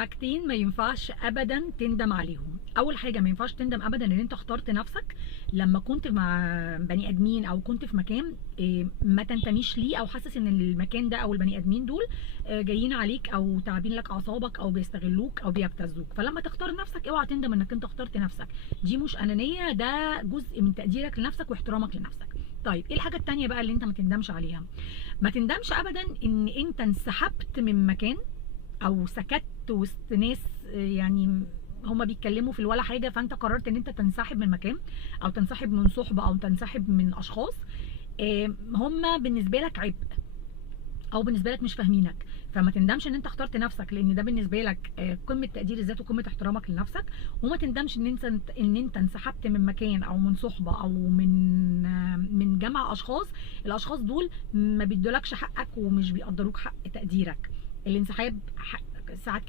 حاجتين ما ينفعش ابدا تندم عليهم. اول حاجه ما ينفعش تندم ابدا ان انت اخترت نفسك لما كنت مع بني ادمين او كنت في مكان ما تنتميش ليه، او حاسس ان المكان ده او البني ادمين دول جايين عليك او تعبين لك اعصابك او بيستغلوك او بيبتزوك. فلما تختار نفسك اوعى تندم انك انت اخترت نفسك، دي مش انانيه، ده جزء من تقديرك لنفسك واحترامك لنفسك. طيب ايه الحاجه التانيه بقى اللي انت ما تندمش عليها؟ ما تندمش ابدا ان انت انسحبت من مكان او سكت وسط ناس يعني هما بيتكلموا في الولا حاجه، فانت قررت ان انت تنسحب من مكان او تنسحب من صحبه او تنسحب من اشخاص هما بالنسبه لك عبء او بالنسبه لك مش فاهمينك. فما تندمش ان انت اخترت نفسك، لان ده بالنسبه لك قمه تقدير الذات وقمه احترامك لنفسك. وما تندمش ان انت انسحبت من مكان او من صحبه او من جمع اشخاص. الاشخاص دول ما بيدولكش حقك ومش بيقدروك حق تقديرك. الانسحاب ساعات كتير